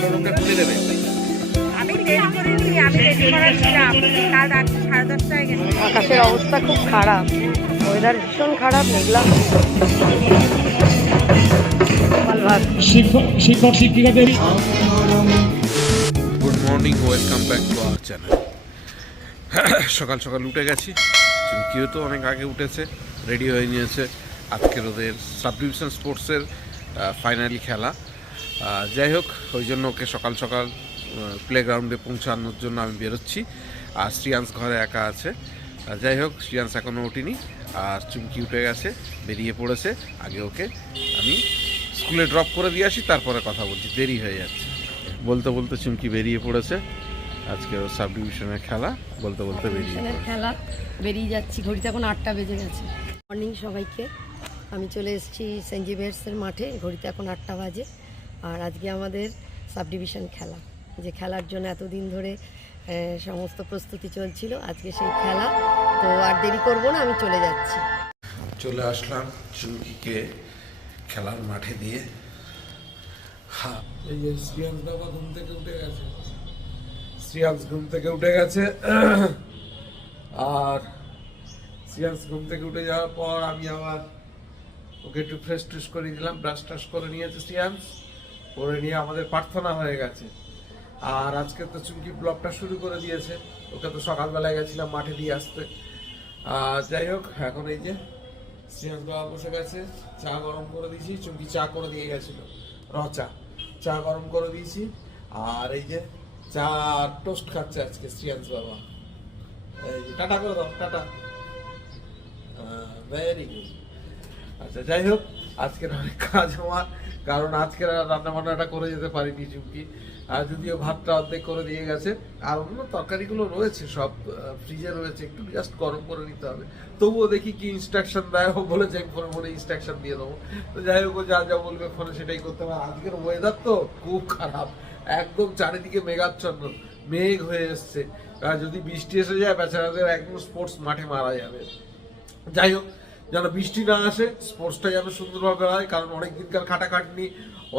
শোরুমটা খুলে দেবে। আমি রেডি করিনি আমি রেডি করার ছিলাম। কাল রাত সাড়ে দশটায় গেছি। আকাশের অবস্থা খুব খারাপ। ওয়েদার ভীষণ খারাপ মেঘলা। শিক্ষক শিক্ষক শিক্ষিকাদের good morning welcome back to our channel সকাল সকাল উঠে গেছি। চুমকিও তো অনেক আগে উঠেছে রেডি হয়ে নিয়েছে। আজকের ওদের সাব ডিভিশন স্পোর্টসের ফাইনালি খেলা। যাই হোক ওই জন্য ওকে সকাল সকাল প্লেগ্রাউন্ডে পৌঁছানোর জন্য আমি বেরোচ্ছি। আর শ্রিয়াংস ঘরে একা আছে। আর যাই হোক শ্রিয়াংস এখনও ওঠেনি। আর চুমকি উঠে গেছে বেরিয়ে পড়েছে। আগে ওকে আমি স্কুলে ড্রপ করে দিয়ে আসি তারপরে কথা বলছি। দেরি হয়ে যাচ্ছে। বলতে বলতে চুমকি বেরিয়ে পড়েছে। আজকে ওর সাব ডিভিশনের খেলা বলতে বলতে বেরিয়ে খেলা বেরিয়ে যাচ্ছি। ঘড়িতে এখন আটটা বেজে গেছে। মর্নিং সবাইকে। আমি চলে এসেছি সেন্ট জেভিয়ার্সের মাঠে। ঘড়িতে এখন আটটা বাজে। আর আজকে আমাদের সাব ডিভিশন খেলা যে খেলার জন্য এতদিন ধরে সমস্ত প্রস্তুতি চলছিল আজকে সেই খেলা। তো আর দেরি করব না আমি চলে যাচ্ছি। চলে আসলাম চুমকিকে খেলার মাঠে দিয়ে। হ্যাঁ এই যে বাবা ঘুম থেকে উঠে গেছে। ঘুম থেকে উঠে গেছে। আর শ্রিয়াংস ঘুম থেকে উঠে যাওয়ার পর আমি আবার ওকে একটু ফ্রেশ ট্রেশ করে দিলাম ব্রাশ ট্রাশ করে নিয়েছে শ্রিয়াংস করে নিয়ে আমাদের প্রার্থনা হয়ে গেছে। আর আজকে তো চুমকি ব্লগটা শুরু করে দিয়েছে। ওকে তো সকালবেলায় গেছিলাম মাঠে দিয়ে আসতে। যাই হোক, এখন এই যে শ্রিয়াংস বাবা বসে গেছে, চা গরম করে দিয়েছি, চুমকি চা করে দিয়ে গেছিল। র, চা। চা গরম করে দিয়েছি। আর এই যে চা টোস্ট খাচ্ছে আজকে শ্রিয়াংস বাবা। এই যে, টাটা করে দাও, টাটা। ভেরি গুড আচ্ছা যাই হোক আজকের অনেক কাজ আমার কারণ আজকের আর রান্না বান্নাটা করে যেতে পারিনি চুমকি। আর যদিও ভাতটা অর্ধেক করে দিয়ে গেছে, আর অন্য তরকারিগুলো রয়েছে সব ফ্রিজে রয়েছে, একটু জাস্ট গরম করে নিতে হবে। তবুও দেখি কি ইনস্ট্রাকশন দেয় ও বলেছে ফোনে ফোনে ইনস্ট্রাকশন দিয়ে দেবো। তো যাই হোক যা যা বলবে ফোনে সেটাই করতে হবে। আজকের ওয়েদার তো খুব খারাপ, একদম চারিদিকে মেঘাচ্ছন্ন, মেঘ হয়ে এসছে। আর যদি বৃষ্টি এসে যায়, বেচারাদের একদম স্পোর্টস মাঠে মারা যাবে। যাই হোক যেন বৃষ্টি না আসে স্পোর্টসটা যেন সুন্দরভাবে হয়, কারণ অনেক দিনকার খাটাখাটনি,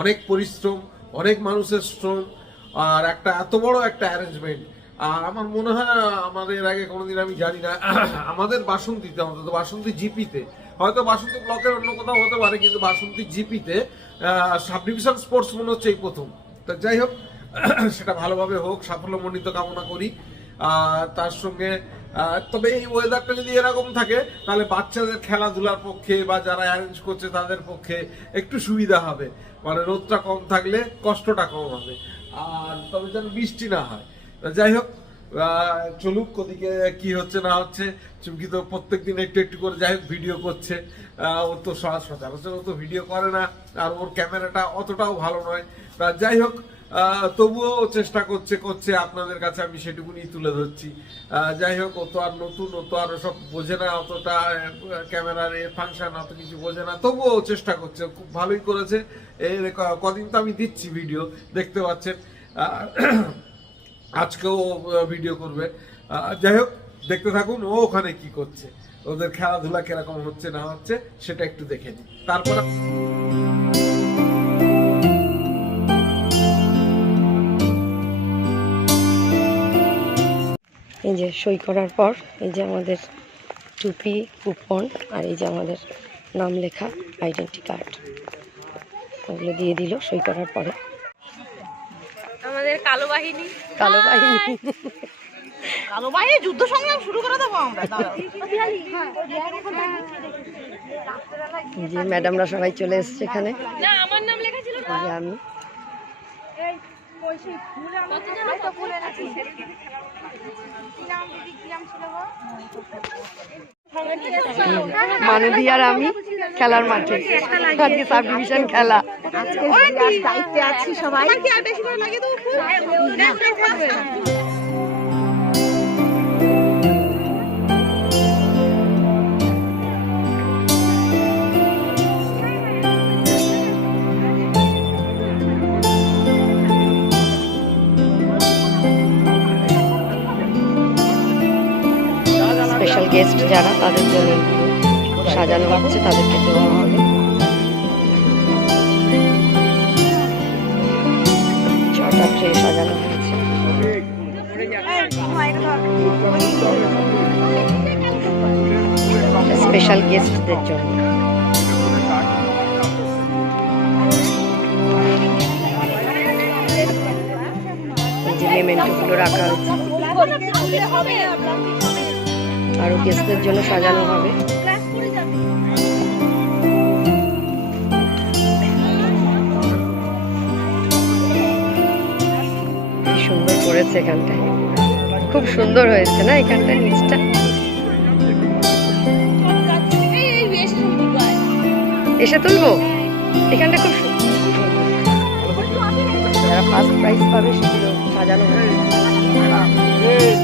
অনেক পরিশ্রম, অনেক মানুষের শ্রম, আর একটা এত বড় একটা অ্যারেঞ্জমেন্ট আর আমার মনে হয় আমাদের আগে কোনোদিন আমি জানি না, আমাদের বাসন্তীতে, অন্তত বাসন্তী জিপিতে, হয়তো বাসন্তী ব্লকের অন্য কোথাও হতে পারে, কিন্তু বাসন্তী জিপিতে সাব ডিভিশন স্পোর্টস মনে হচ্ছে এই প্রথম। তা যাই হোক, সেটা ভালোভাবে হোক, সাফল্যমণ্ডিত কামনা করি। আর তার সঙ্গে তবে এই ওয়েদারটা যদি এরকম থাকে তাহলে বাচ্চাদের খেলাধুলার পক্ষে বা যারা অ্যারেঞ্জ করছে তাদের পক্ষে একটু সুবিধা হবে। মানে রোদটা কম থাকলে কষ্টটা কম হবে। আর তবে যেন বৃষ্টি না হয়। যাই হোক চলুক ওদিকে কি হচ্ছে না হচ্ছে চুমকি তো প্রত্যেক দিন একটু একটু করে যাই হোক ভিডিও করছে। আহ, ও তো সচরাচর ও তো ভিডিও করে না আর ওর ক্যামেরাটা অতটাও ভালো নয়। যাই হোক তবুও চেষ্টা করছে করছে। আপনাদের কাছে আমি সেটুকুনি তুলে ধরছি। যাই হোক, ও তো আর নতুন, ও তো আর সব বোঝে না অতটা ক্যামেরার ফাংশন অত কিছু বোঝে না। তবুও চেষ্টা করছে খুব ভালোই করেছে। এই কদিন তো আমি দিচ্ছি ভিডিও দেখতে পাচ্ছেন। আজকেও ভিডিও করবে। যাই হোক, দেখতে থাকুন, ও ওখানে কি করছে। ওদের খেলাধুলা কীরকম হচ্ছে, না হচ্ছে, সেটা একটু দেখে নিই তারপর এই যে সই করার পর এই যে আমাদের টুপি কুপন আর এই যে আমাদের নাম লেখা আইডেন্টি কার্ড ওগুলো দিয়ে দিল সই করার পরে। আমাদের কালো বাহিনী। কালো বাহিনী। কালো বাহিনী যুদ্ধ সংগ্রাম শুরু করে দেবো আমরা যে ম্যাডামরা সবাই চলে এসছে এখানে। না আমার নাম লেখা ছিল আমি। মানবী আর আমি খেলার মাঠে। আজকে সাব ডিভিশন খেলা দায়িত্বে আছি সবাই। তাদের জন্য সাজানো হচ্ছে, তাদেরকে দেওয়া হবে। ট্রে ট্রে সাজানো হয়েছে। স্পেশাল গেস্টদের জন্য। মেমেন্টোগুলো রাখা হয়েছে আরও গেস্টদের জন্য সাজানো হবে। সুন্দর করেছে এখানটায় খুব সুন্দর হয়েছে না এখানটা নিচটা? এসে তুলবো? এখানটা খুব যারা ফার্স্ট প্রাইজ পাবে সেগুলো সাজানো হয়েছে।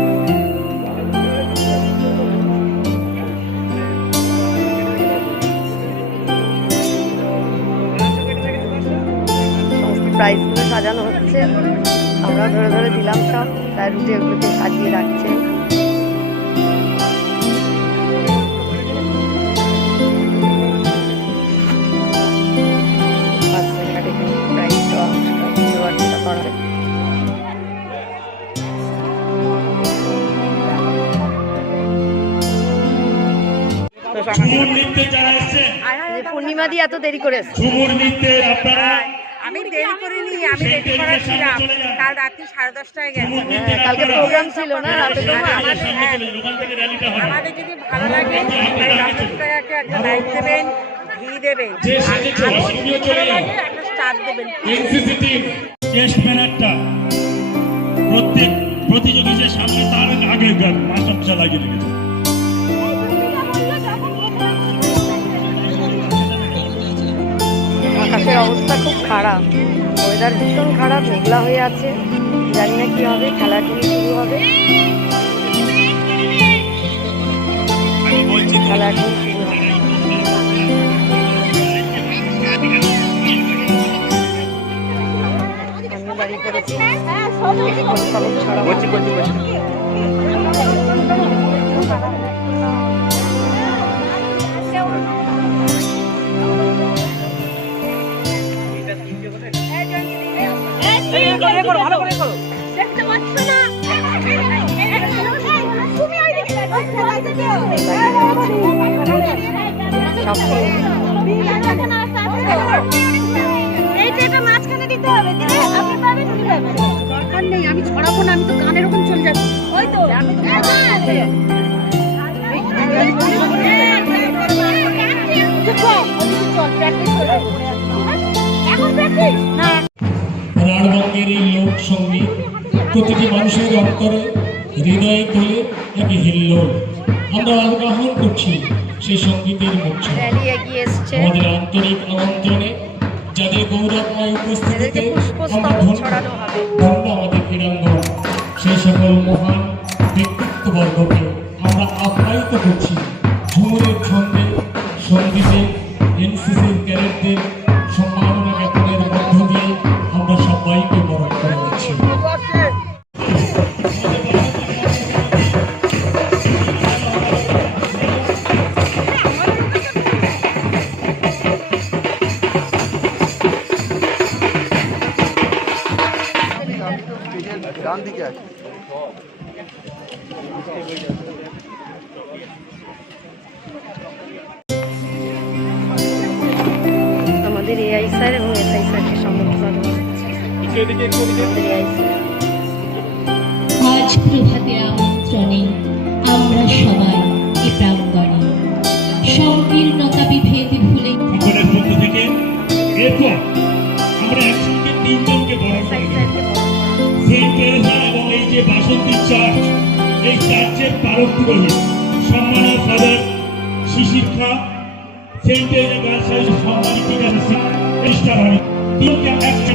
আমরা ধরে ধরে দিলাম সব তার রুটে ওগুলোকে সাজিয়ে রাখছে পূর্ণিমা দিয়ে এত দেরি করে এসছে। ঝুমুর নৃত্যে আপনারা আমি দেরি করিনি আমি রেডি করা ছিলাম। কাল রাত্রি সাড়ে দশটায় গেছি। হ্যাঁ, কালকে প্রোগ্রাম ছিল না রাতে আর আমাদের হ্যাঁ, ওখান থেকে র্যালিটা হবে। আমাদের যদি ভালো লাগে একটা লাইট দেবেন ঘি দেবেন। যে একটা স্টার দেবেন। ব্যানারটা প্রত্যেক প্রতিযোগীদের সামনে তার আগে গান মাস্টার লাগিয়ে রেখেছে অবস্থা খুব খারাপ ওয়েদার ভীষণ খারাপ মেঘলা হয়ে আছে জানি না কি হবে খেলাখেলি শুরু হবে খেলাটি আমি বলছি তো, খেলাখেলি শুরু হবে আমিও দাঁড়িয়ে পড়েছি খবর ছড়াবো সব দরকার নেই আমি ছড়াবো না আমি তো গানের ওখানে চলে যাচ্ছি। ওই তো। আমি তো রাঢ়বঙ্গের এই লোকসঙ্গীত প্রতিটি মানুষের অন্তরে হৃদয়ে তোলে একই হিল্লোল। আমরা আগ্রহণ করছি সেই সঙ্গীতের মুখ্য আমাদের আন্তরিক আমন্ত্রণে যাদের গৌরবময় উপস্থিতিতে আমরা ধন্য আমাদের ক্রীড়াঙ্গন। সেই সকল মহান ব্যক্তিত্ববর্গকে আমরা আপ্যায়িত করছি। আমাদের এআই আজ প্রভাতের আমন্ত্রণে আমরা সবাই এ প্রাঙ্গণে। সংকীর্ণতা বিভেদ ভুলে সকলের পক্ষ থেকে এরপর আমরা একসঙ্গে তিনজনকে বরণ এসআই করে। স্যারকে বরণ করা হচ্ছে। সেন্ট টেরেসা এবং এই যে বাসন্তী চার্চ এই চার্চের সম্মানের ফাদার শিশির সেন্ট গার্লস সম্মানিত প্রতিষ্ঠা দুইটা একটা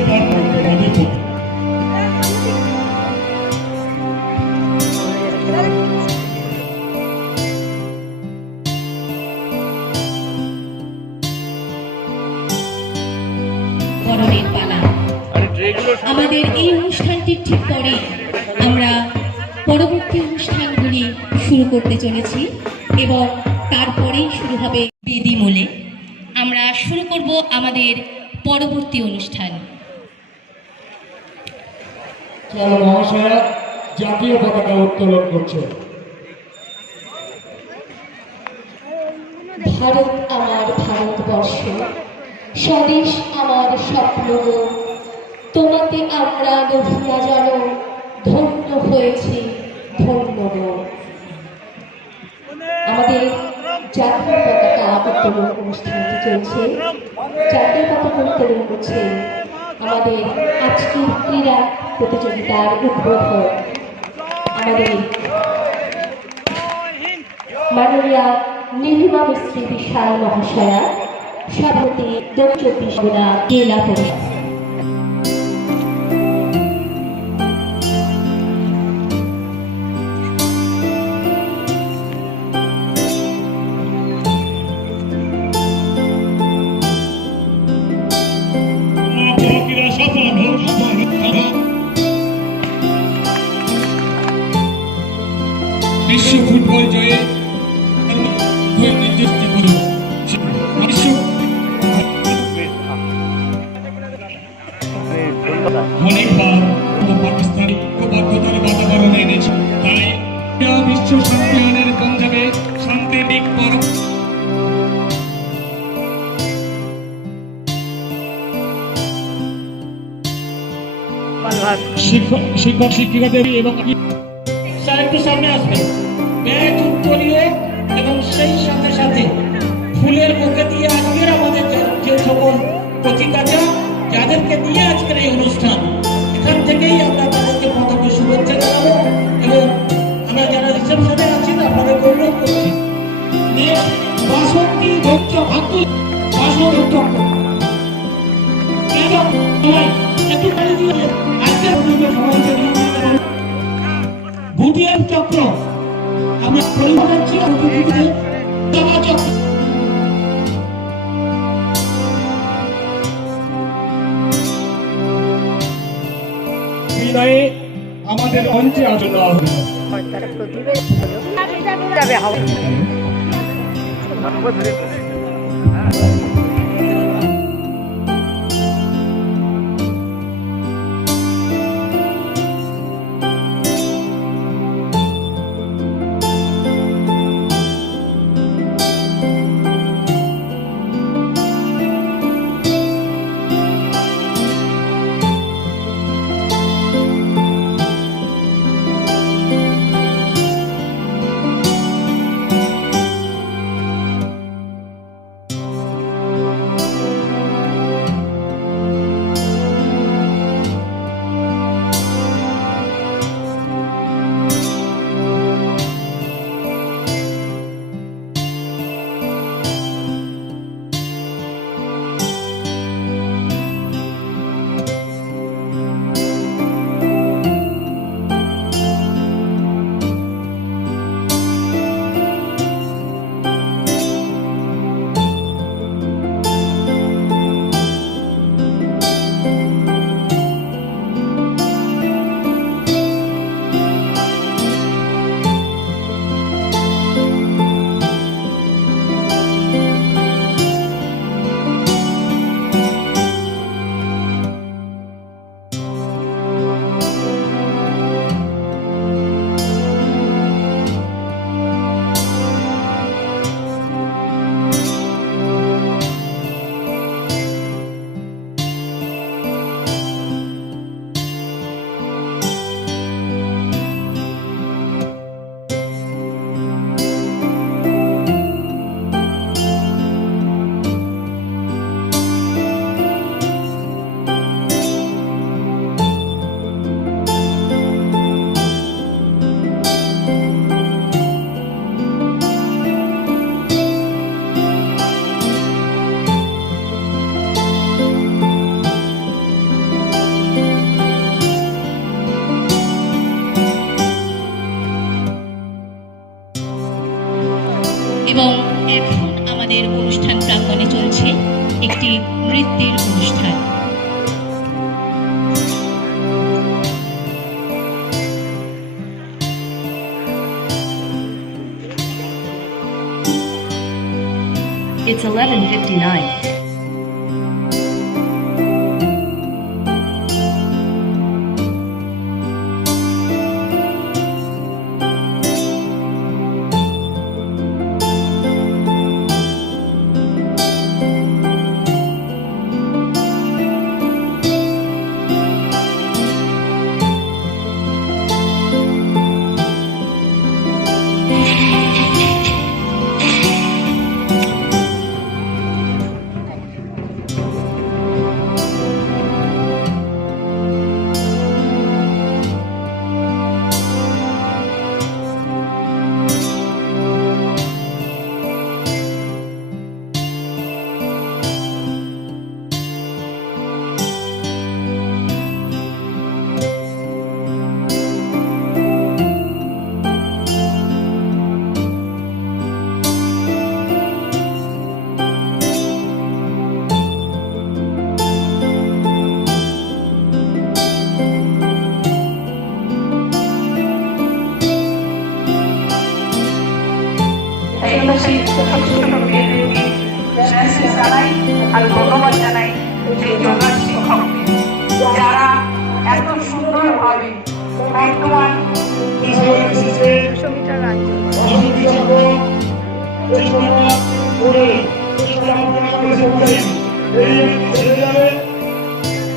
আমাদের এই অনুষ্ঠানটির ঠিক পরে আমরা পরবর্তী অনুষ্ঠানগুলি শুরু করতে চলেছি এবং তারপরেই শুরু হবে বেদিমূলে আমরা শুরু করব আমাদের পরবর্তী অনুষ্ঠান। মহাশয়া জাতীয় পতাকা উত্তোলন করছে। ভারত আমার ভারতবর্ষ স্বদেশ আমার স্বপ্ন গো। তোমাতে আমরা লোভিয়া জানো ধন্য হয়েছি ধন্য আমাদের জাতীয় পতাকা উত্তোলন অনুষ্ঠানটি চলছে। জাতীয় পতাকা উত্তোলন করছে। আমাদের আজকের ক্রীড়া প্রতিযোগিতার উদ্বোধন আমাদের মাননীয়া নীলিমা মিস্ত্রী বিশাল মহাশয়া, সভাপতি চব্বিশ জেলা পরিষদ। বিশ্ব ফুটবল জয়ে শিক্ষক শিক্ষিকাদের এবং মঞ্চে আসন হবে। যাবে হাওয়া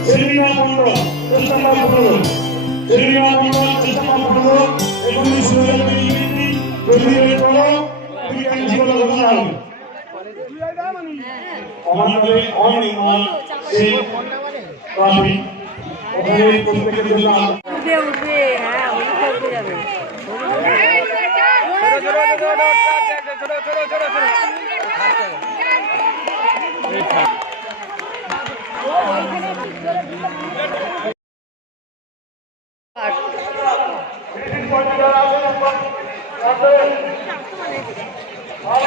শ্রীনিবাস মন্ডল চেষ্টা করুন শ্রীনিবাস মন্ডল চেষ্টা করুন এবং সুরেন্দ্র ইংরেজি যদি করো বিজ্ঞান জীবন ঘোষণা হবে আমাদের অনেক মান সেই রাবি ওখানে প্রত্যেকের জন্য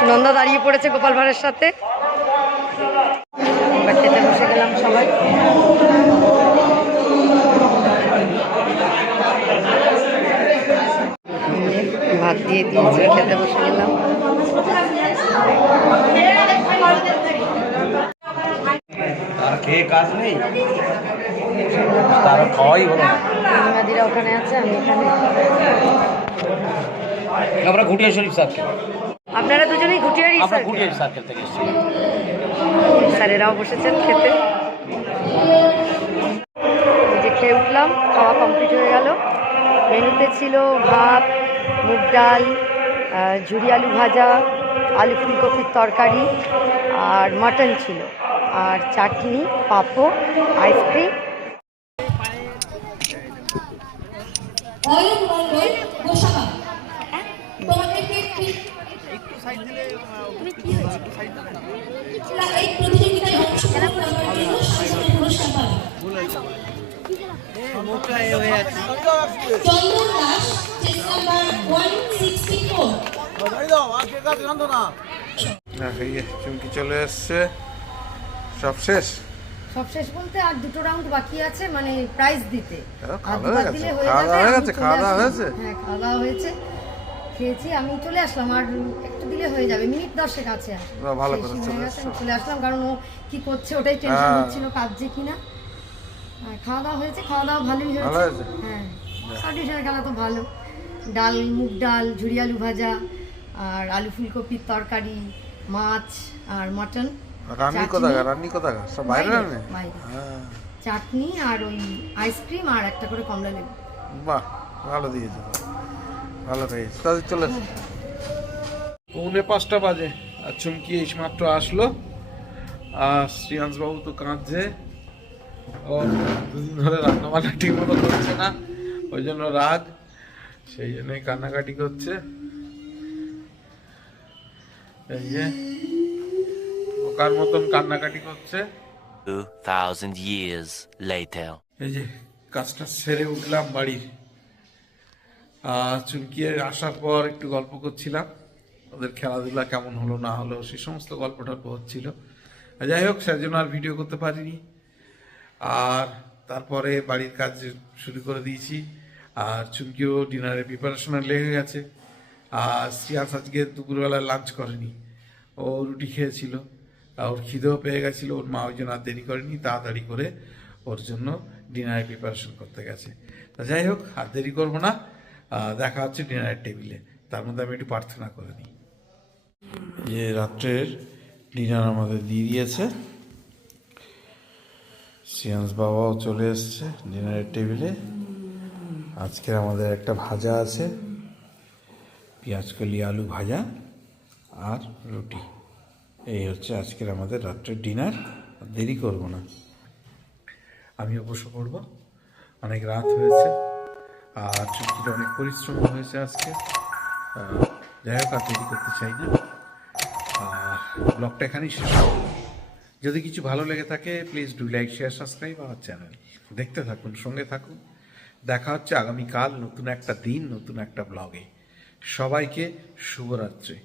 নন্দা দাঁড়িয়ে পড়েছে গোপাল ভাঁড়ের সাথে। খেতে বসে গেলাম সবাই। ভাত দিয়ে দিয়েছে খেতে বসে গেলাম। ওখানে আছে আমি এখানে। আমরা ঘুটিয়া শরীফ আপনারা দুজনেই ঘুটিয়ারি আমরা স্যার স্যারেরাও বসেছেন খেতে। যে খেয়ে উঠলাম খাওয়া কমপ্লিট হয়ে গেল। মেনুতে ছিল ভাত মুগ ডাল ঝুরি আলু ভাজা আলু ফুলকপির তরকারি আর মাটন ছিল আর চাটনি পাঁপড় আইসক্রিম। অয়ন মন্ডল গোসাবা। তোমাদেরকে একটি- না, এই প্রতিযোগিতায় অংশগ্রহণ করার জন্য শাসন পুরস্কার পাবে চন্দন দাস চুমকি চলে এসছে সব শেষ সব শেষ বলতে আর দুটো রাউন্ড বাকি আছে মানে প্রাইজ দিতে হ্যাঁ, খাওয়া দাওয়া হয়ে গেছে? খাওয়া দাওয়া হয়ে আমি চলে খাওয়া দাওয়া আসলাম। হয়েছে? হ্যাঁ খাওয়া দাওয়া হয়েছে খেয়েছি আমি চলে আসলাম আর একটু দিলে হয়ে যাবে মিনিট দশেক আছে আর ভালো করে চলে আসলাম কারণ ও কি করছে ওটাই টেনশন হ্যাঁ। হচ্ছিল কাঁদছে কিনা খাওয়া দাওয়া হয়েছে খাওয়া দাওয়া ভালোই হয়েছে? হ্যাঁ খেলা তো ভালো ডাল মুগ ডাল ঝুড়ি আলু ভাজা আর আলু ফুলকপির তরকারি মাছ আর মটন রান্নি চাটনি। কোথাকার? রান্নি কোথাকার? সব বাইরে রান্নে হ্যাঁ। চাটনি আর ওই আইসক্রিম আর একটা করে কমলা লেবু। বাহ ভালো দিয়েছে ভালো হয়েছে তাদের চলে। পৌনে পাঁচটা বাজে আর চুমকি এই মাত্র আসলো। আর শ্রিয়াংশ বাবু তো কাঁদছে। ও দুদিন ধরে রান্না বান্না ঠিক মতো করছে না। ওই জন্য রাগ। সেই জন্যই কান্নাকাটি করছে। এই যে ওকার মতন কান্নাকাটি করছে। 2000 years later. এই যে কাজটা সেরে উঠলাম বাড়ির। চুমকিয়ে আসার পর একটু গল্প করছিলাম। ওদের খেলাধুলা কেমন হলো না হলো সে সমস্ত গল্প টল্প হচ্ছিল যাই হোক সেজন্য আর ভিডিও করতে পারিনি। আর তারপরে বাড়ির কাজ শুরু করে দিয়েছি। আর চুমকিও ডিনারের প্রিপারেশনে লেগে গেছে। আর শ্রিয়াস আজকে দুপুরবেলা লাঞ্চ করেনি। ও রুটি খেয়েছিল। ওর খিদেও পেয়ে গেছিল। ওর মা ওই জন্য আর দেরি করেনি। তাড়াতাড়ি করে ওর জন্য ডিনারের প্রিপারেশন করতে গেছে। তা যাই হোক, আর দেরি করব না। দেখা হচ্ছে ডিনারের টেবিলে তার মধ্যে আমি একটু প্রার্থনা করে নিই। যে রাত্রের ডিনার আমাদের দিয়ে দিয়েছে। সিয়ান্স বাবাও চলে এসছে ডিনারের টেবিলে আজকে আমাদের একটা ভাজা আছে। পেঁয়াজ কলি, আলু ভাজা আর রুটি। এই হচ্ছে আজকের আমাদের রাত্রের ডিনার। দেরি করব না। আমি অবশ্য করব। অনেক রাত হয়েছে। আর চুক্তিটা অনেক পরিশ্রম হয়েছে আজকে। যাই হোক, আর দেরি করতে চাই না। ব্লগটা এখানেই শেষ যদি কিছু ভালো লেগে থাকে please do like share subscribe আমার চ্যানেল দেখতে থাকুন, সঙ্গে থাকুন। দেখা হচ্ছে আগামীকাল নতুন একটা দিন নতুন একটা ব্লগে সবাইকে শুভরাত্রি।